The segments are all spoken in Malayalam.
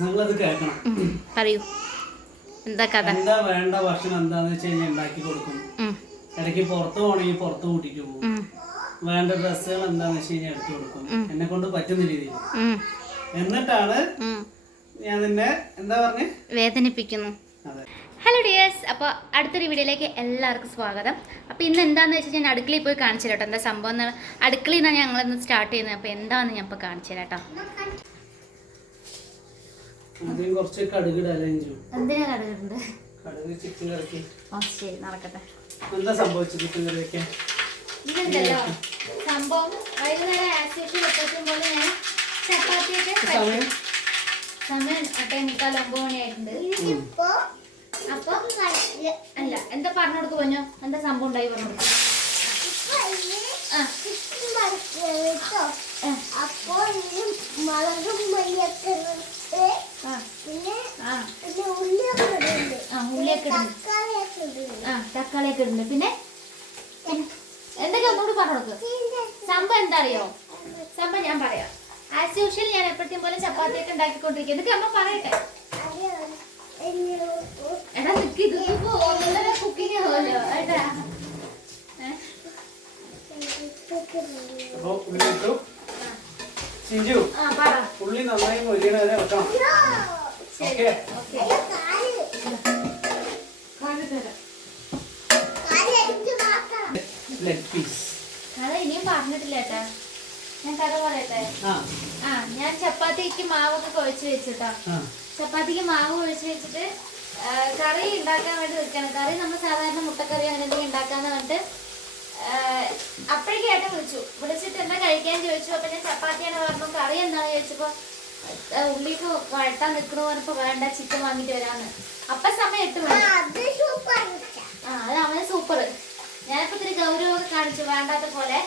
നിങ്ങളത് കേൾക്കണം. പറയൂ. എന്താ കഥ? എന്താ വേണ്ട ഭക്ഷണം എന്താന്ന് വെച്ച് കഴിഞ്ഞാൽ ഉണ്ടാക്കി കൊടുക്കും. ഇടയ്ക്ക് പുറത്ത് പോകണമെങ്കിൽ പുറത്ത് കൂട്ടിട്ട് പോകും. വേണ്ട ഡ്രസ്സുകൾ എന്താന്ന് വെച്ച് കഴിഞ്ഞാൽ എടുത്തു കൊടുക്കും. എന്നെ കൊണ്ട് പറ്റുന്ന രീതിയിൽ. എന്നിട്ടാണ് ഞാൻ നിന്നെ എന്താ പറഞ്ഞേ? വേദനിപ്പിക്കുന്നു. ഹലോ ഡിയേഴ്സ് അപ്പോൾ അടുത്തൊരു വീഡിയോയിലേക്ക് എല്ലാവർക്കും സ്വാഗതം. അപ്പോൾ ഇന്ന് എന്താണെന്ന് വെച്ചാൽ ഞാൻ അടുക്കളയിൽ പോയി കാണിച്ചു കേട്ടോ എന്താ സംഭവം എന്ന് അടുക്കളയിൽ നിന്നാണ് ഞങ്ങളിന്ന് സ്റ്റാർട്ട് ചെയ്യുന്നത്. അപ്പോൾ എന്താണെന്ന് ഞാൻ ഇപ്പോൾ കാണിച്ചു തരാം കേട്ടോ ആദ്യം കുറച്ച് കടുക് ഇടലഞ്ചു എന്തിനാ കടകളുണ്ട് കടുക് ചിക്കൻ കറിക്ക് ഓ ശരി നടക്കട്ടെ. എന്താ സംഭവിച്ചത് ചിക്കൻ കറിയൊക്കെ? ഇതുണ്ടല്ലോ സംഭവം വൈകുന്നേരം ആസ് യൂഷ്വൽ എപ്പോഴും പോലെ ഞാൻ ചപ്പാത്തിയൊക്കെ സമയം? സമയം എട്ടേ മുക്കാൽ ഒമ്പത് മണിയായിട്ടുണ്ട്. അപ്പൊ അല്ല എന്താ പറഞ്ഞു കൊടുക്കു പറഞ്ഞോ എന്താ സംഭവം ഉണ്ടായി പറഞ്ഞു കൊടുക്കും. ആ. ആ, അപ്പോ ഈ മുളകും മല്ലിയൊക്കെ തക്കാളിയൊക്കെ ഇടുന്നുണ്ട്. പിന്നെ? എന്തൊക്കെ ഒന്നുകൂടി പറഞ്ഞു സംഭവം എന്താ അറിയോ സംഭവം ഞാൻ പറയാം. ആസ് യൂഷ്വൽ ഞാൻ എപ്പോഴത്തെയും പോലെ ചപ്പാത്തിയൊക്കെ ഉണ്ടാക്കിക്കൊണ്ടിരിക്കും എന്തൊക്കെ അമ്മ പറയട്ടെ. എടാ നിക്ക് ഇത് കുക്കിംഗ് ആവുമല്ലോ ഏട്ടാ. ഏ? പുള്ളി നന്നായി മൊരിയണ വരെ വെക്കണം. ഓക്കെ. ലെഗ് പീസ് കഥ ഇനിയും പറഞ്ഞിട്ടില്ല ഏട്ടാ. ഞാൻ കഥ പറയട്ടെ? ആ. ആ ഞാൻ ചപ്പാത്തിക്ക് മാവൊക്കെ കുഴച്ച് വെച്ചിട്ടാ. ചപ്പാത്തിക്ക് മാവ് കുഴച്ച് വെച്ചിട്ട് കറി ഉണ്ടാക്കാൻ വേണ്ടി നിൽക്കണം. കറി നമ്മൾ സാധാരണ മുട്ടക്കറി അങ്ങനെ എന്തെങ്കിലും ഉണ്ടാക്കാന്ന് പറഞ്ഞിട്ട് അപ്പോഴേക്കും ഏട്ടൻ വിളിച്ചു. വിളിച്ചിട്ട് എന്താ കഴിക്കാൻ ചോദിച്ചു. അപ്പൊ ഞാൻ ചപ്പാത്തിയാണ് പറഞ്ഞു കറി എന്താണെന്ന് ചോദിച്ചപ്പോ ആ, ഉള്ളിക്ക് വഴട്ടാൻ നിൽക്കണു പറഞ്ഞപ്പോ വേണ്ട ചിക്കൻ വാങ്ങിട്ട് വരാന്ന്. അപ്പൊ സമയം എട്ട് മണി. ആ അത് അവന് സൂപ്പർ ഞാനിപ്പോ ഇത്തിരി ഗൗരവമൊക്കെ കാണിച്ചു വേണ്ടാത്ത പോലെ.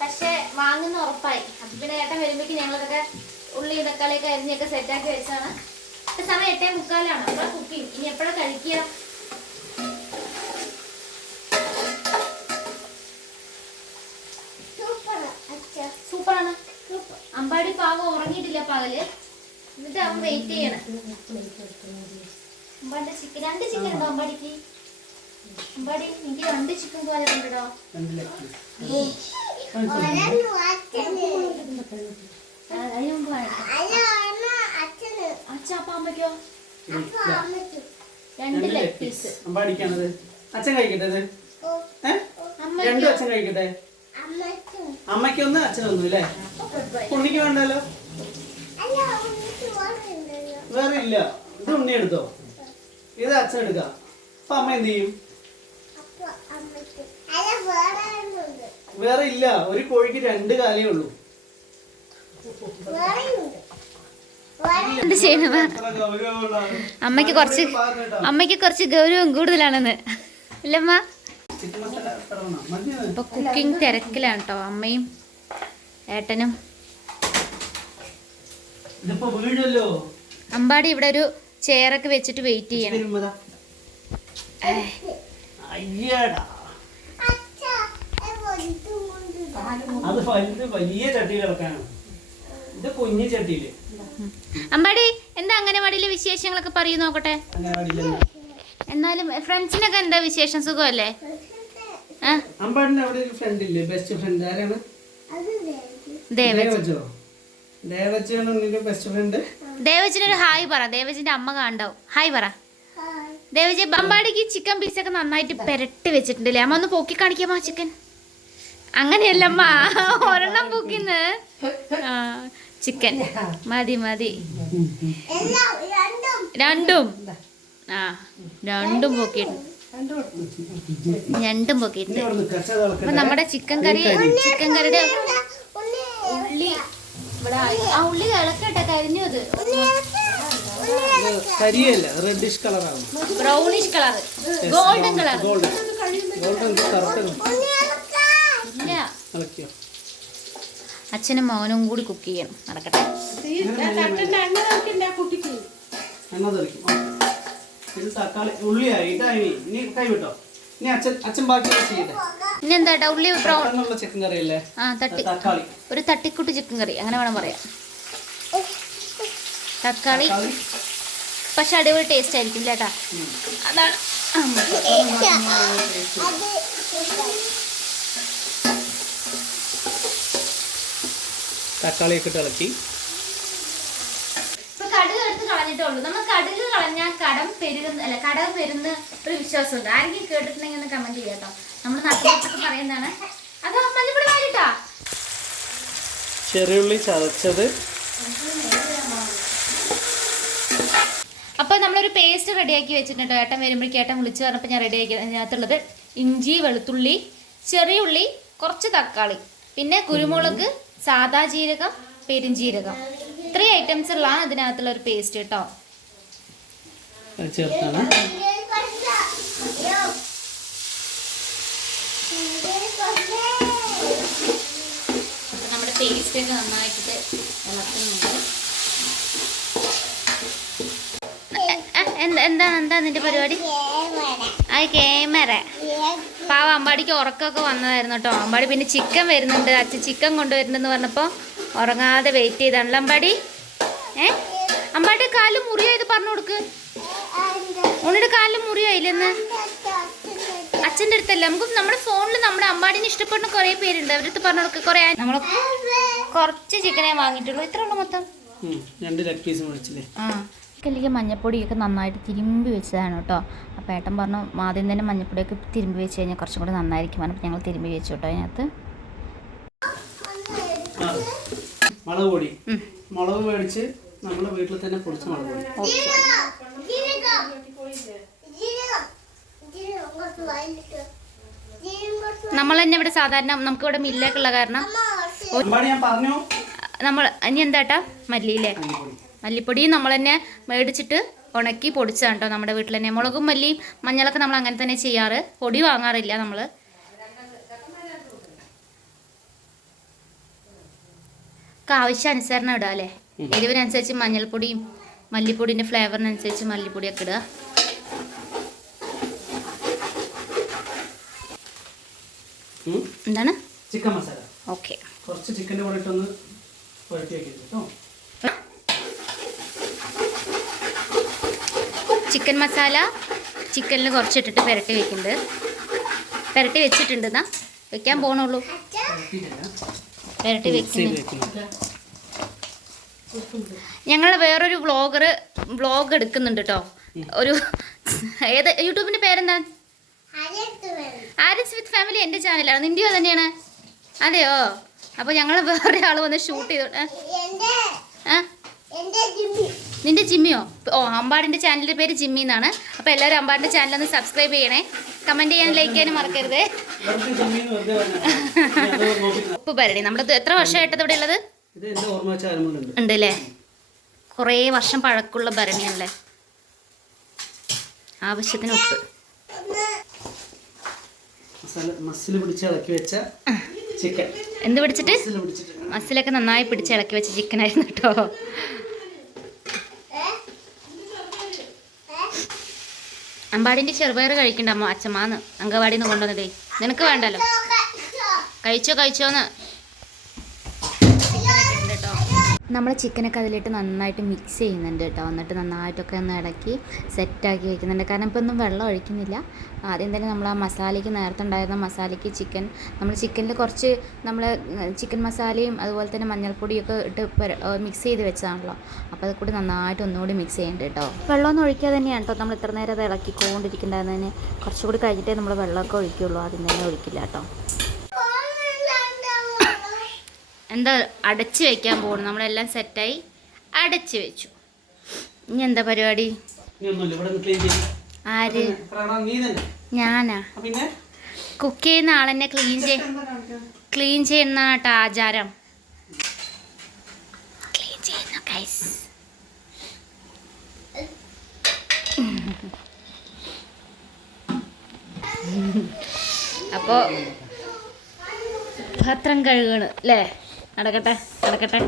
പക്ഷെ വാങ്ങുന്ന ഉറപ്പായി. അപ്പൊ പിന്നെ ഏട്ടൻ വരുമ്പോഴേക്കും ഞങ്ങളതൊക്കെ ഉള്ളി തക്കാളിയൊക്കെ അരിഞ്ഞൊക്കെ സെറ്റാക്കി വെച്ചാണ്. ഇപ്പൊ സമയം എട്ടേ മുക്കാലാണ്. അപ്പൊ കുക്കിംഗ് ഇനി എപ്പോഴാ കഴിക്കുക? അമ്പാടി പാവം ഉറങ്ങിയിട്ടില്ല പകൽ. എന്നിട്ട് അവൻ വെയിറ്റ് ചെയ്യണം. അമ്പാടിന്റെ ചിക്കൻ രണ്ട് ചിക്കൻ ഉണ്ടോ അമ്പാടിക്ക്? അമ്പാടി എനിക്ക് രണ്ട് ചിക്കൻ പോലെ രണ്ട് ലെഗ് പീസ് അതിന് മുമ്പ് കാണിക്കാം അച്ഛാ അപ്പൊ അമ്മയ്ക്കോ? രണ്ട് ലെഗ് പീസ് അമ്പാടിക്കാണത്. അച്ഛൻ കഴിക്കട്ടെ രണ്ടും അച്ഛൻ കഴിക്കട്ടെ? അമ്മയ്ക്കൊന്ന് അച്ഛനൊന്നും അല്ലേ? ഉണ്ണിക്ക് വേണ്ടല്ലോ? വേറെ ഇല്ല. ഇത് ഉണ്ണി എടുത്തോ? ഇത് അച്ഛൻ എടുക്കാം. അപ്പൊ അമ്മ എന്ത് ചെയ്യും? വേറെ ഇല്ല. ഒരു കോഴിക്ക് രണ്ട് കാലേ ഉള്ളൂ. അമ്മയ്ക്ക് കുറച്ച് അമ്മയ്ക്ക് കുറച്ച് ഗൗരവം കൂടുതലാണെന്ന്. ഇല്ലമ്മ. ഇപ്പൊ കുക്കിംഗ് തിരക്കിലാണ് കേട്ടോ അമ്മയും ഏട്ടനും. അമ്പാടി ഇവിടെ ഒരു ചെയറൊക്കെ വെച്ചിട്ട് വെയിറ്റ് ചെയ്യണം. തിരുമ്മതാ. അയ്യടാ. അത് വലുത് വലിയ ചട്ടിയിൽ ഇത് കുഞ്ഞു ചട്ടിയിൽ. അമ്പാടി എന്താ അംഗനവാടിയിലെ വിശേഷങ്ങളൊക്കെ പറയൂ നോക്കട്ടെ? എന്നാലും ഫ്രണ്ട്സിനൊക്കെ എന്താ വിശേഷം? സുഖമല്ലേ? ആ. അവിടെ ഒരു ഫ്രണ്ട് ഇല്ലേ? ബെസ്റ്റ് ഫ്രണ്ട് ആരാണ്? ദേവ ദേവജോ ദേവജാണ് നിന്റെ ബെസ്റ്റ് ഫ്രണ്ട് ദേവജിനൊരു ഹായ് പറ. ദേവജിന്റെ അമ്മ കാണണ്ടാവും. ഹായ് പറ. ദേവജി അമ്പാടിക്ക് ചിക്കൻ പീസൊക്കെ നന്നായിട്ട് പെരട്ടി വെച്ചിട്ടുണ്ടല്ലേ? അമ്മ ഒന്ന് പൊക്കി കാണിക്കാമോ ചിക്കൻ അങ്ങനെയല്ല അമ്മ. ഒരെണ്ണം പൊക്കിന്ന്. ചിക്കൻ മതി മതി. രണ്ടും. ആ രണ്ടും പൊക്കിയിട്ടുണ്ട്. രണ്ടും പൊക്കിട്ട് അപ്പൊ നമ്മുടെ ചിക്കൻ കറി ചിക്കൻ കറിയുടെ ഉള്ളി ഇവിടെ. ആ ഉള്ളി ഇളക്കട്ടെ കരിഞ്ഞു അത്. കരിയല്ല റെഡിഷ് കളറാണ് brownish colour golden colour golden golden കറുത്ത അച്ഛനും മോനും കൂടി കുക്ക് ചെയ്യണം. നടക്കട്ടെ. ഇത് തക്കാളി ഉള്ളിയായി ഇതായി ഇനി കൈ വിട്ടോ. ഇനി അച്ഛൻ അച്ഛൻ ബാക്കി ചെയ്യട്ടെ. ഇനി എന്താ ഉള്ളി ബ്രൗൺ ചിക്കൻ കറി അല്ലേ? ആ തട്ടി. തക്കാളി. ഒരു തട്ടിക്കുട്ടി ചിക്കൻ കറി അങ്ങനെ വേണം പറയാം തക്കാളി. പക്ഷെ അടിപൊളി ടേസ്റ്റ് ആയിരിക്കും ചേട്ടാ. അതാണ്. തക്കാളിയൊക്കെ ഇട്ട് ഇളക്കി. ഇപ്പൊ കടുക് എടുത്ത് കളഞ്ഞിട്ടേ ഉള്ളൂ. നമ്മൾ കടുക് കളഞ്ഞാൽ കടം പെരുകുന്ന അല്ല കടം പെരുന്ന് ഒരു വിശ്വാസമുണ്ട്. ആരെങ്കിലും കേട്ടിട്ടുണ്ടെങ്കിൽ ഒന്ന് കമന്റ് ചെയ്യാം കേട്ടോ. നമ്മൾ നാട്ടിലൊക്കെ പറയുന്നതാണ്. അത് മഞ്ഞപ്പൊടി വാരിട്ടാ ചെറിയുള്ളി ചതച്ചത്. അപ്പോൾ നമ്മളൊരു പേസ്റ്റ് റെഡിയാക്കി വെച്ചിട്ടുണ്ട്. ഏട്ടൻ വരുമ്പോഴേക്കും ഏട്ടൻ വിളിച്ച് പറഞ്ഞപ്പോൾ ഞാൻ റെഡിയാക്കി അതിനകത്തുള്ളത് ഇഞ്ചി വെളുത്തുള്ളി ചെറിയ ഉള്ളി കുറച്ച് തക്കാളി പിന്നെ കുരുമുളക് സാദാ ജീരകം പെരുംജീരകം. ഇത്രയും ഐറ്റംസ് ഉള്ളതാണ് ഇതിനകത്തുള്ള ഒരു പേസ്റ്റ് കേട്ടോ. ചേർത്താണ് നമ്മുടെ നന്നായിട്ട് ഇളക്കുന്നുണ്ട്. എന്താ എന്താണ് എന്താ നിന്റെ പരിപാടി? ആ ക്യാമറ പാവ അമ്പാടിക്ക് ഉറക്കമൊക്കെ വന്നതായിരുന്നു കേട്ടോ. അമ്പാടി പിന്നെ ചിക്കൻ വരുന്നുണ്ട്. അച്ഛൻ ചിക്കൻ കൊണ്ടുവരുന്നെന്ന് പറഞ്ഞപ്പോൾ ഉറങ്ങാതെ വെയിറ്റ് ചെയ്താണല്ലോ അമ്പാടി? ഏ? അമ്പാടി കാൽ മുറിയോ ഇത് പറഞ്ഞു കൊടുക്ക്. ഉണ്ണിയുടെ കാലിൽ മുറിയോ ഇല്ലെന്ന് അച്ഛന്റെ അടുത്തല്ല? നമുക്ക് നമ്മുടെ ഫോണിൽ നമ്മുടെ അമ്പാടിനെ ഇഷ്ടപ്പെടുന്ന കുറേ പേരുണ്ട്. അവരടുത്ത് പറഞ്ഞു കൊടുക്കുക കുറേ നമ്മൾ കുറച്ച് ചിക്കനേ വാങ്ങിയിട്ടുള്ളൂ. ഇത്ര ഉള്ളൂ മൊത്തം. രണ്ട് ലെഗ് പീസ് മേടിച്ചില്ലേ? ആ. കല്ലിക്ക് മഞ്ഞപ്പൊടിയൊക്കെ നന്നായിട്ട് തിരുമ്പി വെച്ചതാണ് കേട്ടോ. അപ്പോൾ ഏട്ടൻ പറഞ്ഞു ആദ്യം തന്നെ മഞ്ഞപ്പൊടിയൊക്കെ തിരുമ്പി വെച്ച് കഴിഞ്ഞാൽ കുറച്ചും കൂടി നന്നായിരിക്കും. അപ്പം ഞങ്ങൾ തിരുമ്പി വെച്ചു കേട്ടോ അതിനകത്ത്. മുളക് പൊടി. മുളക് മേടിച്ച് നമ്മുടെ വീട്ടിൽ തന്നെ പൊടിച്ച മുളക് പൊടി. നമ്മൾ തന്നെ ഇവിടെ സാധാരണ നമുക്ക് ഇവിടെ മില്ലൊക്കെ ഉള്ള കാരണം നമ്മൾ ഇനി എന്താട്ടാ? മല്ലിയില്ലേ? മല്ലിപ്പൊടി. മല്ലിപ്പൊടിയും നമ്മൾ തന്നെ മേടിച്ചിട്ട് ഉണക്കി പൊടിച്ചതാണ് കേട്ടോ നമ്മുടെ വീട്ടിൽ തന്നെ മുളകും മല്ലിയും മഞ്ഞളൊക്കെ നമ്മൾ അങ്ങനെ തന്നെ ചെയ്യാറ്. പൊടി വാങ്ങാറില്ല നമ്മൾ ആവശ്യാനുസരണം ഇടാം അല്ലേ? എരിവിനനുസരിച്ച് മഞ്ഞൾപ്പൊടിയും മല്ലിപ്പൊടിന്റെ ഫ്ലേവറിനനുസരിച്ച് മല്ലിപ്പൊടിയൊക്കെ ഇടുക. എന്താണ്? ചിക്കൻ മസാല. ഓക്കെ. കുറച്ച് ചിക്കന്റെ കൂടെ ഇട്ടൊന്ന് വെക്കരുത് ചിക്കൻ മസാല ചിക്കനിൽ കുറച്ചിട്ടിട്ട് പുരട്ടി വെക്കുന്നുണ്ട് പുരട്ടി വെച്ചിട്ടുണ്ട് എന്നാ വെക്കാൻ പോകണുള്ളൂ പെരട്ടി വെക്കുന്നു ഞങ്ങൾ വേറൊരു വ്ളോഗർ വ്ളോഗ് എടുക്കുന്നുണ്ട് കേട്ടോ ഒരു ഏത് യൂട്യൂബിന്റെ പേരെന്താ. ആരിസ് വിത്ത് ഫാമിലി എന്റെ ചാനലാണ്. നിന്റെയോ തന്നെയാണ്? അതെയോ? അപ്പോൾ ഞങ്ങൾ വേറെ ആൾ വന്ന് ഷൂട്ട് ചെയ്തു. ഏ? ആ എന്റെ ജിമ്മി നിന്റെ ജിമ്മിയോ? ഓ അമ്പാടിന്റെ ചാനലിന്റെ പേര് ജിമ്മി എന്നാണ്. അപ്പോൾ എല്ലാവരും അമ്പാടിന്റെ ചാനൽ ഒന്ന് സബ്സ്ക്രൈബ് ചെയ്യണേ. കമന്റ് ചെയ്യാനും ലൈക്ക് ചെയ്യാനും മറക്കരുത്. ഉപ്പ് ഭരണി നമ്മുടെ എത്ര വർഷമായിട്ടത് ഇവിടെ ഉള്ളത്? ഇത് എന്റെ ഓർമ്മ വെച്ച ആരമുണ്ട് ഉണ്ട്. കുറേ വർഷം പഴക്കമുള്ള ഭരണിയല്ലേ ആവശ്യത്തിന് ഉപ്പ് മസാല മസിൽ പിടിച്ച് ഇളക്കി വെച്ച ചിക്കൻ. എന്ത് പിടിച്ചിട്ട്? മസിലൊക്കെ നന്നായി പിടിച്ച് ഇളക്കി വെച്ച ചിക്കൻ ആയിരുന്നു കേട്ടോ? അമ്പാടിന്റെ ചെറുപയർ കഴിക്കണ്ട അമ്മ അച്ഛമാന്ന് അങ്കവാടിയിൽ നിന്ന് കൊണ്ടുവന്നതേ. നിനക്ക് വേണ്ടല്ലോ? കഴിച്ചോ കഴിച്ചോന്ന് കേട്ടോ നമ്മൾ ചിക്കനൊക്കെ അതിലിട്ട് നന്നായിട്ട് മിക്സ് ചെയ്യുന്നുണ്ട് കേട്ടോ എന്നിട്ട് നന്നായിട്ടൊക്കെ ഒന്ന് ഇളക്കി സെറ്റാക്കി വെക്കുന്നുണ്ട്. കാരണം ഇപ്പോൾ ഒന്നും വെള്ളം ഒഴിക്കുന്നില്ല. ആദ്യം തന്നെ നമ്മൾ ആ മസാലയ്ക്ക് നേരത്തെ ഉണ്ടായിരുന്ന മസാലയ്ക്ക് ചിക്കൻ നമ്മൾ ചിക്കനിൽ കുറച്ച് നമ്മൾ ചിക്കൻ മസാലയും അതുപോലെ തന്നെ മഞ്ഞൾപ്പൊടിയൊക്കെ ഇട്ട് മിക്സ് ചെയ്ത് വെച്ചതാണല്ലോ. അപ്പോൾ അത് കൂടി നന്നായിട്ട് ഒന്നുകൂടി മിക്സ് ചെയ്യേണ്ടത് കേട്ടോ വെള്ളമൊന്നും ഒഴിക്കാതെ തന്നെയാണ് കേട്ടോ നമ്മൾ ഇത്ര നേരം അത് ഇളക്കിക്കൊണ്ടിരിക്കേണ്ടതിന് കുറച്ചുകൂടി കഴിഞ്ഞിട്ടേ നമ്മൾ വെള്ളമൊക്കെ ഒഴിക്കുള്ളൂ. ആദ്യം തന്നെ ഒഴിക്കില്ല കേട്ടോ? എന്താ അടച്ച് വെക്കാൻ പോകുന്നു നമ്മളെല്ലാം സെറ്റായി അടച്ച് വെച്ചു. ഇനി എന്താ പരിപാടി? ആര്? ഞാനാ? കുക്ക് ചെയ്യുന്ന ആളെന്നെ ക്ലീൻ ചെയ് ക്ലീൻ ചെയ്യുന്ന കേട്ടോ ആചാരം. ക്ലീൻ ചെയ്യുന്നു ഗൈസ് അപ്പോൾ പാത്രം കഴുകണ് അല്ലേ നടക്കട്ടെ നടക്കട്ടെ.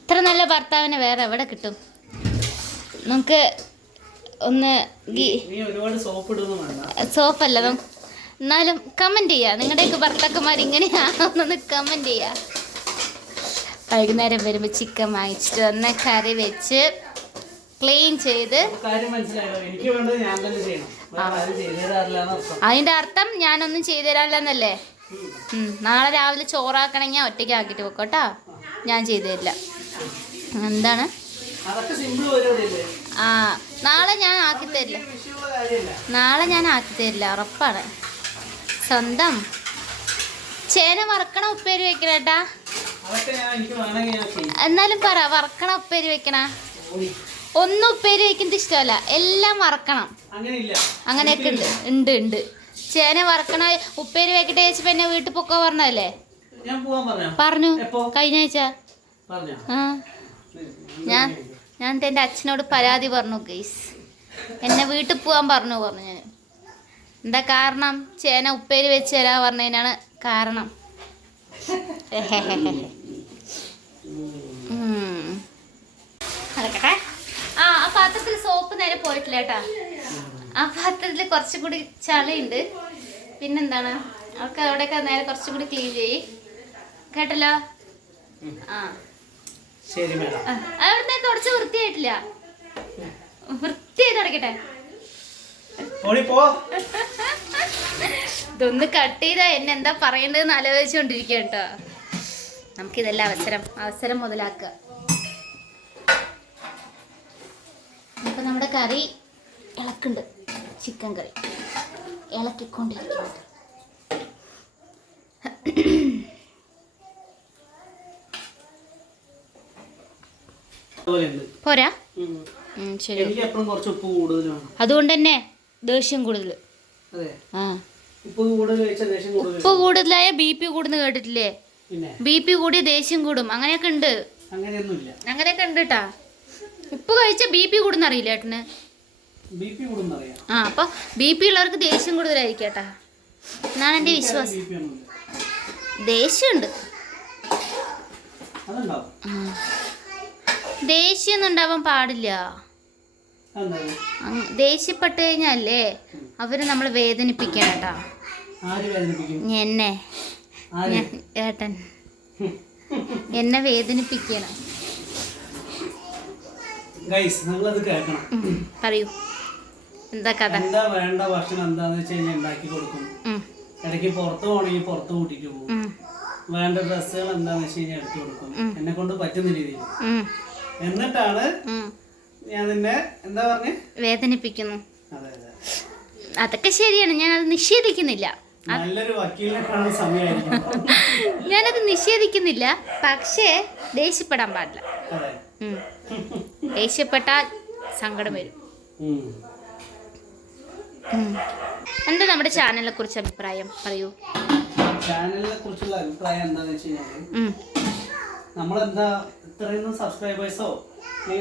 ഇത്ര നല്ല ഭർത്താവിനെ വേറെ എവിടെ കിട്ടും? നമുക്ക് ഒന്ന് സോപ്പല്ല എന്നാലും കമന്റ് ചെയ്യുക നിങ്ങളുടെയൊക്കെ ഭർത്താക്കന്മാർ ഇങ്ങനെയാണെന്നൊന്ന് കമന്റ് ചെയ്യുക വൈകുന്നേരം വരുമ്പോൾ ചിക്കൻ വാങ്ങിച്ചിട്ട് വന്ന് കറി വെച്ച് ക്ലീൻ ചെയ്ത് അതിന്റെ അർത്ഥം ഞാനൊന്നും ചെയ്തു തരാനില്ലെന്നല്ലേ നാളെ രാവിലെ ചോറാക്കണമെങ്കിൽ ഒറ്റയ്ക്ക് ആക്കിയിട്ട് വെക്കോട്ടാ ഞാൻ ചെയ്തു തരില്ല. എന്താണ്? ആ നാളെ ഞാൻ ആക്കി തരില്ല. നാളെ ഞാൻ ആക്കി തരില്ല ഉറപ്പാണ്. സ്വന്തം. ചേന വറക്കണം ഉപ്പേരി വെക്കണേട്ടാ. എന്നാലും പറ വറക്കണ ഉപ്പേരി വെക്കണ? ഒന്നും ഉപ്പേരി വെക്കുന്നത് ഇഷ്ടമല്ല. എല്ലാം വറക്കണം. അങ്ങനെയൊക്കെ ഉണ്ട്. ഉണ്ട് ഉണ്ട്. ചേന വറക്കണ ഉപ്പേരി വെക്കട്ടെ ചേച്ചി എന്നെ വീട്ടിൽ പൊക്കോ പറഞ്ഞല്ലേ പറഞ്ഞോ? കഴിഞ്ഞ ആഴ്ച. ആ. ഞാൻ ഞാൻ എന്റെ അച്ഛനോട് പരാതി പറഞ്ഞു ഗൈസ് എന്നെ വീട്ടിൽ പോകാൻ പറഞ്ഞു പറഞ്ഞു ഞാൻ. എന്താ കാരണം? ചേന ഉപ്പേരി വെച്ച് തരാ പറഞ്ഞതിനാണ് കാരണം. ഉം. നടക്കട്ടെ ആ ആ പാത്രത്തിൽ സോപ്പ് നേരെ പോയിട്ടില്ല കേട്ടാ. ആ പാത്രത്തിൽ കുറച്ചും കൂടി ചളിയുണ്ട്. പിന്നെന്താണ്? അവർക്ക് അവിടെയൊക്കെ നേരെ കുറച്ചും കൂടി ക്ലീൻ ചെയ്യ്. കേട്ടല്ലോ? ആ. അവിടുന്ന് തുടച്ച് വൃത്തിയായിട്ടില്ല. വൃത്തിയായി തുടക്കട്ടെ ഇതൊന്ന് കട്ട് ചെയ്താ എന്നെന്താ പറയേണ്ടതെന്ന് ആലോചിച്ചുകൊണ്ടിരിക്കുക കേട്ടോ. നമുക്കിതെല്ലാം അവസരം അവസരം മുതലാക്കുക. ഇപ്പൊ നമ്മുടെ കറി ഇളക്കുണ്ട് ചിക്കൻ കറി. ഇളക്കിക്കൊണ്ടിരിക്കുന്നുണ്ട്. പോരാ? ശരി. അതുകൊണ്ട് തന്നെ ദേഷ്യം കൂടുതൽ. ഉപ്പ് കൂടുതലായ ബി പി കൂടുന്ന കേട്ടിട്ടില്ലേ? ബി പി കൂടി ദേഷ്യം കൂടും. അങ്ങനെയൊക്കെ ഉണ്ട്. അങ്ങനെയൊക്കെ ഉണ്ട് കേട്ടാ ഉപ്പ് കഴിച്ച ബി പി കൂടുന്ന അറിയില്ല ഏട്ടന്. ആ അപ്പൊ ബി പി ഉള്ളവർക്ക് ദേഷ്യം കൂടുതലായിരിക്കും കേട്ടാ എന്നാണ് എന്റെ വിശ്വാസം. ദേഷ്യമുണ്ട്. ദേഷ്യമൊന്നും ഉണ്ടാവാൻ പാടില്ല. ദേഷ്യപ്പെട്ട് കഴിഞ്ഞാലേ അവർ നമ്മളെ വേദനിപ്പിക്കണം കേട്ടാ എന്നെ. ഏട്ടൻ. എന്നെ വേദനിപ്പിക്കണം. പറയൂ. എന്താ കഥ? എന്താ വേണ്ട ഭക്ഷണം എന്താന്ന് വെച്ച് കഴിഞ്ഞാൽ ഉണ്ടാക്കി കൊടുക്കും. ഇടയ്ക്ക് പുറത്ത് പോകണമെങ്കിൽ പുറത്ത് കൂട്ടിട്ട് പോകും. വേണ്ട ഡ്രസ്സുകൾ എന്താന്ന് വെച്ച് കഴിഞ്ഞാൽ എടുത്തു കൊടുക്കും. എന്നെ കൊണ്ട് പറ്റുന്ന രീതിയിൽ. എന്നിട്ടാണ് ഞാൻ നിന്നെ എന്താ പറഞ്ഞേ? വേദനിപ്പിക്കുന്നു. അതെ അതെ. അതൊക്കെ ശരിയാണ്. ഞാൻ അത് നിഷേധിക്കുന്നില്ല. ഞാനത് നിഷേധിക്കുന്നില്ല. പക്ഷേ ദേഷ്യപ്പെടാൻ പാടില്ല. ദേഷ്യപ്പെട്ടാൽ സങ്കടം വരും. എന്താ നമ്മുടെ ചാനലിനെ കുറിച്ച് അഭിപ്രായം? പറയൂ. ചാനലിനെ കുറിച്ചുള്ള അഭിപ്രായം എന്താന്ന് വെച്ച് കഴിഞ്ഞാൽ. നമ്മളെന്താ ഇത്രയൊന്നും സബ്സ്ക്രൈബേഴ്സോ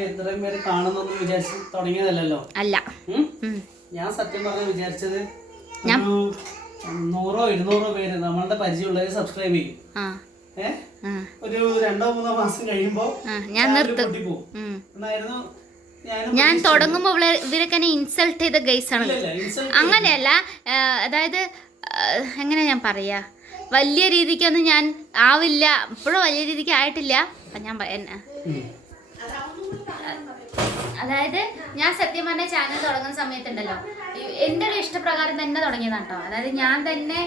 ഇത്രയും പേര് കാണുന്നൊന്നും വിചാരിച്ച് തുടങ്ങിയതല്ലല്ലോ? അല്ല. ഞാൻ സത്യം പറഞ്ഞ വിചാരിച്ചത് നൂറോ ഇരുന്നൂറോ പേര് നമ്മളുടെ പരിചയമുള്ളവർ സബ്സ്ക്രൈബ് ചെയ്യും. ഒരു രണ്ടോ മൂന്നോ മാസം കഴിയുമ്പോ ഞാൻ നിർത്തും. എന്നായിരുന്നു ഞാൻ തുടങ്ങുമ്പോ തുടങ്ങുമ്പോൾ ഇവിടെ ഇവരൊക്കെ ഇൻസൾട്ട് ചെയ്ത ഗൈസ് ആണ്. ഇല്ല, ഇല്ല, insult അങ്ങനെയല്ല അതായത് എങ്ങനെ ഞാൻ പറയാ? വലിയ രീതിക്കൊന്നും ഞാൻ ആവില്ല. ഇപ്പോഴും വലിയ രീതിക്ക് ആയിട്ടില്ല. അപ്പൊ ഞാൻ എന്നെ. അതായത് ഞാൻ സത്യം പറഞ്ഞ ചാനൽ തുടങ്ങുന്ന സമയത്തുണ്ടല്ലോ. എന്റെ ഒരു ഇഷ്ടപ്രകാരം തന്നെ തുടങ്ങിയതാണ് കേട്ടോ അതായത് ഞാൻ തന്നെ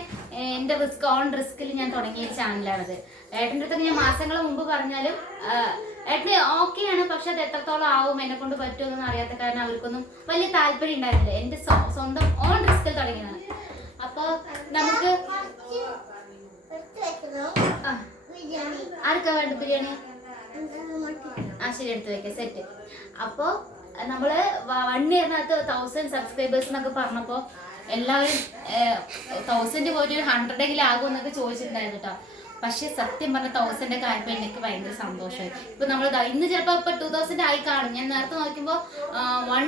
എന്റെ റിസ്ക് ഓൺ റിസ്കിൽ ഞാൻ തുടങ്ങിയ ചാനലാണത് ഏട്ടന്റെ അടുത്തൊക്കെ ഞാൻ മാസങ്ങൾ മുമ്പ് പറഞ്ഞാലും ഏട്ടന് ഓക്കെയാണ് പക്ഷെ അത് എത്രത്തോളം ആവും എന്നെ കൊണ്ട് പറ്റുമെന്ന് അറിയാത്ത കാരണം അവർക്കൊന്നും വലിയ താല്പര്യം ഉണ്ടായിരുന്നില്ല. എന്റെ സ്വന്തം ഓൺ റിസ്കിൽ തുടങ്ങിയതാണ്. അപ്പോൾ നമുക്ക് ആർക്കാ വേണ്ട ബിരിയാണി? ആ ശരി എടുത്ത് വെക്കാം. സെറ്റ് അപ്പോൾ നമ്മൾ വൺ ഇയറിനകത്ത് തൗസൻഡ് സബ്സ്ക്രൈബേഴ്സ് എന്നൊക്കെ പറഞ്ഞപ്പോൾ എല്ലാവരും തൗസൻഡ് പോയിട്ട് ഒരു ഹൺഡ്രഡ് എങ്കിലും ആകും എന്നൊക്കെ ചോദിച്ചിട്ടുണ്ടായിരുന്നു കേട്ടോ പക്ഷേ സത്യം പറഞ്ഞ തൗസൻഡ് ഒക്കെ ആയപ്പോൾ എനിക്ക് ഭയങ്കര സന്തോഷമായി. ഇപ്പം നമ്മൾ ഇന്ന് ചിലപ്പോൾ ഇപ്പൊ ടൂ തൗസൻഡ് ആയി കാണും. ഞാൻ നേരത്തെ നോക്കുമ്പോൾ വൺ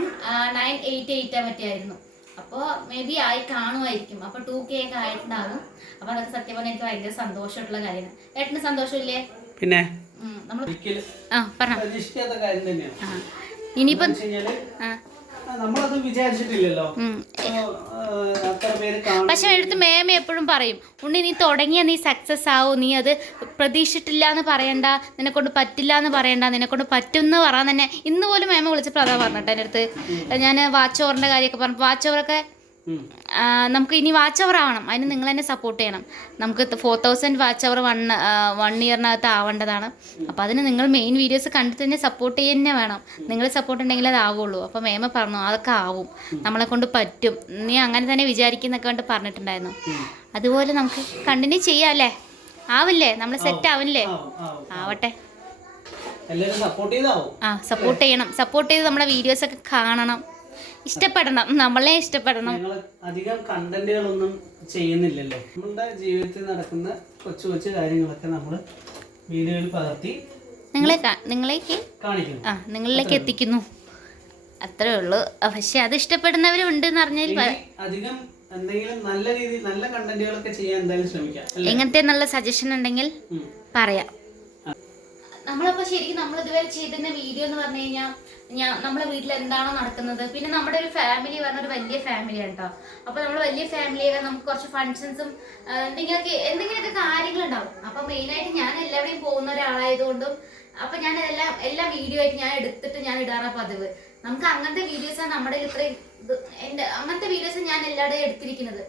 നയൻ എയ്റ്റ് എയ്റ്റ് പറ്റിയായിരുന്നു അപ്പോൾ മേ ബി ആയി കാണുമായിരിക്കും. അപ്പോൾ ടു കെ ഒക്കെ ആയിട്ടുണ്ടാകും. അപ്പോൾ അതൊക്കെ സത്യം പറഞ്ഞാൽ എനിക്ക് ഭയങ്കര സന്തോഷമായിട്ടുള്ള കാര്യമാണ്. ഏട്ടന് സന്തോഷമില്ലേ? പിന്നെ? നമ്മൾ ആ പറഞ്ഞോ. ഇനിയിപ്പം നമ്മളത് വിചാരിച്ചിട്ടില്ലല്ലോ. പക്ഷെ എടുത്ത് മേമ എപ്പോഴും പറയും ഉണ്ണി നീ തുടങ്ങിയ നീ സക്സസ് ആവും നീ അത് പ്രതീക്ഷിച്ചിട്ടില്ല എന്ന് പറയണ്ട നിന്നെ കൊണ്ട് പറ്റില്ല എന്ന് പറയണ്ട നിന്നെ കൊണ്ട് പറ്റും എന്ന് പറയാൻ തന്നെ. ഇന്ന് പോലും മേമ വിളിച്ചപ്പോൾ അതാ പറഞ്ഞിട്ട് എന്റെ അടുത്ത്. ഞാൻ വാച്ച് ഓവറിന്റെ കാര്യമൊക്കെ പറഞ്ഞു വാച്ച് ഓവറൊക്കെ നമുക്ക് ഇനി വാച്ച് അവർ ആവണം. അതിന് നിങ്ങൾ തന്നെ സപ്പോർട്ട് ചെയ്യണം. നമുക്ക് four thousand watch hour one one ഇയറിനകത്ത് ആവേണ്ടതാണ്. അപ്പോൾ അതിന് നിങ്ങൾ മെയിൻ വീഡിയോസ് കണ്ടിട്ട് തന്നെ സപ്പോർട്ട് ചെയ്യുന്നേ വേണം. നിങ്ങൾ സപ്പോർട്ട് ഉണ്ടെങ്കിൽ അത് ആവുള്ളൂ. അപ്പോൾ മേമ പറഞ്ഞു അതൊക്കെ ആവും. നമ്മളെ കൊണ്ട് പറ്റും. നീ അങ്ങനെ തന്നെ വിചാരിക്കുന്നൊക്കെ കൊണ്ട് പറഞ്ഞിട്ടുണ്ടായിരുന്നു. അതുപോലെ നമുക്ക് കണ്ടിന്യൂ ചെയ്യാം അല്ലേ? ആവില്ലേ? നമ്മൾ സെറ്റ് ആവില്ലേ? ആവും, ആവും. ആവട്ടെ. സപ്പോർട്ട് ചെയ്താവും. ആ സപ്പോർട്ട് ചെയ്യണം. സപ്പോർട്ട് ചെയ്ത് നമ്മുടെ വീഡിയോസൊക്കെ കാണണം. ഇഷ്ടപ്പെടണം നമ്മളെ ഇഷ്ടപ്പെടണം. ഞങ്ങൾ അധികം കണ്ടന്റുകളൊന്നും ചെയ്യുന്നില്ലല്ലേ. നമ്മളുടെ ജീവിതത്തിൽ നടക്കുന്ന കൊച്ചു കൊച്ചു കാര്യങ്ങളൊക്കെ നമ്മൾ വീഡിയോയിൽ പകർത്തി നിങ്ങളെ നിങ്ങളേക്ക്? കാണിക്കുന്നു. ആ നിങ്ങളിലേക്ക് എത്തിക്കുന്നു. അത്രേ ഉള്ളൂ. പക്ഷെ അത് ഇഷ്ടപ്പെടുന്നവരുണ്ട് എന്ന് പറഞ്ഞാൽ അധികം എന്തെങ്കിലും നല്ല രീതിയിൽ നല്ല കണ്ടന്റുകളൊക്കെ ചെയ്യാൻ എന്തായാലും ശ്രമിക്കാം. എങ്ങനത്തെ നല്ല സജഷൻ ഉണ്ടെങ്കിൽ. പറയാം. നമ്മളപ്പോ ശരിക്കും നമ്മൾ ഇതുവരെ ചെയ്തിരുന്ന വീഡിയോ എന്ന് പറഞ്ഞു കഴിഞ്ഞാൽ ഞാൻ നമ്മളെ വീട്ടിൽ എന്താണോ നടക്കുന്നത്. പിന്നെ നമ്മുടെ ഒരു ഫാമിലി പറഞ്ഞ ഒരു വലിയ ഫാമിലി കേട്ടോ അപ്പൊ നമ്മൾ വലിയ ഫാമിലിയൊക്കെ നമുക്ക് കുറച്ച് ഫങ്ഷൻസും എന്തെങ്കിലുമൊക്കെ എന്തെങ്കിലുമൊക്കെ കാര്യങ്ങളുണ്ടാവും അപ്പോൾ മെയിനായിട്ട് ഞാൻ എല്ലാവരെയും പോകുന്ന ഒരാളായതുകൊണ്ടും അപ്പൊ ഞാൻ എല്ലാം എല്ലാ വീഡിയോ ആയിട്ട് ഞാൻ എടുത്തിട്ട് ഞാൻ ഇടാറാ പതിവ്. നമുക്ക് അങ്ങനത്തെ വീഡിയോസാണ് നമ്മുടെ ഇത്രയും ഇത് അങ്ങനത്തെ വീഡിയോസ് ഞാൻ എല്ലാവരുടെയും എടുത്തിരിക്കുന്നത്.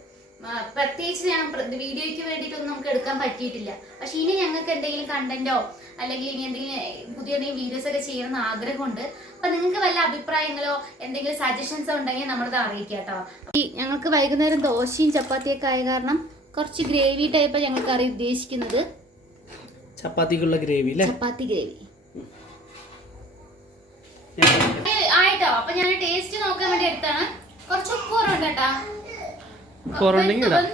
പ്രത്യേകിച്ച് ഞാൻ വീഡിയോയ്ക്ക് വേണ്ടിയിട്ടൊന്നും നമുക്ക് എടുക്കാൻ പറ്റിയിട്ടില്ല. പക്ഷെ ഇനി ഞങ്ങൾക്ക് എന്തെങ്കിലും കണ്ടന്റോ അല്ലെങ്കിൽ ഇനി എന്തെങ്കിലും പുതിയ എന്തെങ്കിലും വീഡിയോസ് ഒക്കെ ചെയ്യണമെന്ന് ആഗ്രഹമുണ്ട്. അപ്പൊ നിങ്ങൾക്ക് വല്ല അഭിപ്രായങ്ങളോ എന്തെങ്കിലും സജഷൻസോ ഉണ്ടെങ്കിൽ നമ്മളത് അറിയിക്കുക കേട്ടോ ഞങ്ങൾക്ക് വൈകുന്നേരം ദോശയും ചപ്പാത്തിയൊക്കെ ആയ കാരണം കുറച്ച് ഗ്രേവി ടൈപ്പ് ഞങ്ങൾ കറി ഉദ്ദേശിക്കുന്നത്. ചപ്പാത്തിക്കുള്ള ഗ്രേവി അല്ലേ ചപ്പാത്തി ഗ്രേവി ആയിട്ടോ. അപ്പൊ ഞാൻ ടേസ്റ്റ് നോക്കാൻ വേണ്ടി എടുത്താണ്. കുറച്ച് ഉപ്പ് കുറവുണ്ട് കേട്ടാ. കുറവുണ്ടെങ്കിൽ ഇടാം.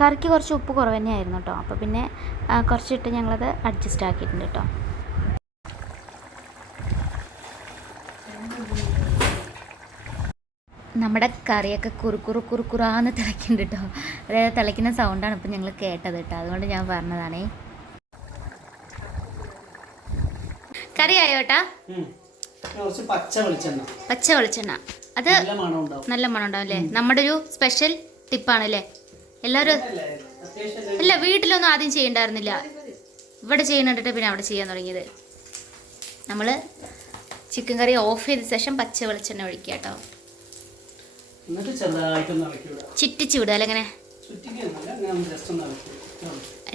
കറിക്ക് കുറച്ച് ഉപ്പ് കുറവ് തന്നെയായിരുന്നു കേട്ടോ. അപ്പോൾ പിന്നെ കുറച്ചിട്ട് ഞങ്ങളത് അഡ്ജസ്റ്റ് ആക്കിയിട്ടുണ്ട് കേട്ടോ. നമ്മുടെ കറിയൊക്കെ കുറുക്കുറു കുറുക്കുറാന്ന് തിളയ്ക്കുന്നുണ്ട് കേട്ടോ. അതായത് തിളയ്ക്കുന്ന സൗണ്ടാണ് ഇപ്പം ഞങ്ങൾ കേട്ടത് കേട്ടോ. അതുകൊണ്ട് ഞാൻ പറഞ്ഞതാണേ. കറി ആയോ കേട്ടാ പച്ച വെളിച്ചെണ്ണ. പച്ച വെളിച്ചെണ്ണ. അത് നല്ല മണം ഉണ്ടാവും. അല്ലേ? നമ്മുടെ ഒരു സ്പെഷ്യൽ ടിപ്പാണ് അല്ലേ? എല്ലാവരും അല്ല വീട്ടിലൊന്നും ആദ്യം ചെയ്യണ്ടായിരുന്നില്ല. ഇവിടെ ചെയ്യുന്നുണ്ടിട്ട് പിന്നെ അവിടെ ചെയ്യാൻ തുടങ്ങിയത്. നമ്മൾ ചിക്കൻ കറി ഓഫ് ചെയ്ത ശേഷം പച്ച വെളിച്ചെണ്ണ ഒഴിക്കുക കേട്ടോ. ചിറ്റിച്ചു വിടുക അല്ലെ ഇങ്ങനെ? ചുറ്റിക്കൊന്നുമില്ല ഞാൻ ജസ്റ്റ് ഒന്ന് ഇളക്കി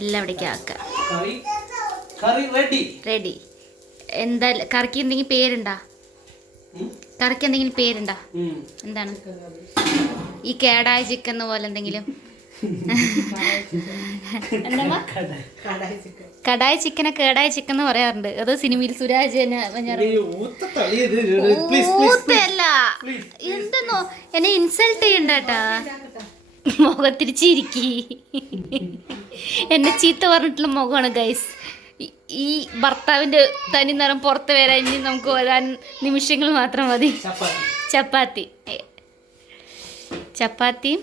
എല്ലാം ഇവിടേക്ക് ആക്കാം റെഡി എന്താ കറിക്ക് എന്തെങ്കിലും പേരുണ്ടാ? കറിക്ക് എന്തെങ്കിലും പേരുണ്ടാ? എന്താണ്? ഈ കേടായ ചിക്കൻ പോലെ എന്തെങ്കിലും? എന്താ കടായ ചിക്കനെ കേടായ ചിക്കൻ എന്ന് പറയാറുണ്ട്. അത് സിനിമയിൽ സുരാജ്. ഊത്തല്ല. എന്തെന്നോ? എന്നെ ഇൻസൾട്ട് ചെയ്യണ്ടാട്ടാ മുഖത്തിരിച്ചിരിക്കി എന്നെ ചീത്ത പറഞ്ഞിട്ടുള്ള മുഖമാണ് ഗൈസ് ഈ ഭർത്താവിന്റെ തനി നിറം പുറത്ത് വരാൻ ഇനി നമുക്ക് വരാൻ നിമിഷങ്ങൾ മാത്രം മതി. ചപ്പാത്തി. ചപ്പാത്തിയും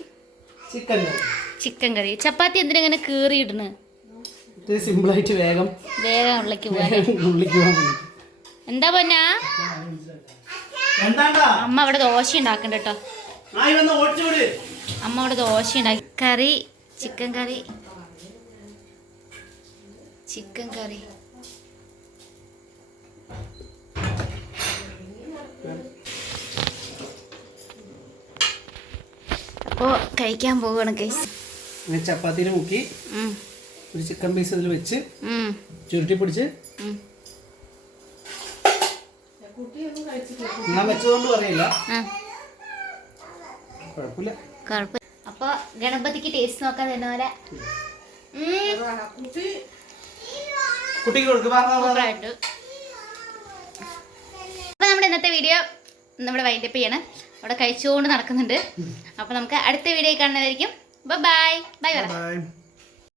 ചിക്കൻ കറി. ചിക്കൻ കറി. ചപ്പാത്തി എന്തിനാ കീറിയിടണ് ഇത് സിമ്പിളായിട്ട് വേഗം വേഗം ഉള്ളിക്ക് പോകാൻ എന്താ പൊന്നാ? അമ്മ അവിടെ ദോശ ഉണ്ടാക്കണ്ട കേട്ടോ അമ്മ അവിടെ ദോശ ഉണ്ടാക്കി. കറി ചിക്കൻ കറി ചിക്കൻ കറി. അപ്പോൾ കഴിക്കാൻ പോവുകയാണ് കേസ് ചപ്പാത്തിയിൽ മുക്കി ഒരു ചിക്കൻ പീസ് അതിൽ വെച്ച് ചുരുട്ടി പിടിച്ച് ഞാൻ വെച്ചതുകൊണ്ട് പറയില്ല കുഴപ്പമില്ല. കുഴപ്പം അപ്പോൾ ഗണപതിക്ക് ടേസ്റ്റ് നോക്കാൻ തന്നെ പോലെ. കുട്ടിക്ക് കൊടുക്ക്. സൂപ്പറായിട്ട്. അപ്പോൾ നമ്മുടെ ഇന്നത്തെ വീഡിയോ നമ്മുടെ വൈൻഡപ്പ് ചെയ്യണം. അവിടെ കഴിച്ചുകൊണ്ട് നടക്കുന്നുണ്ട്. അപ്പോൾ നമുക്ക് അടുത്ത വീഡിയോ കാണുന്നതായിരിക്കും ബൈ ബൈ ബൈ.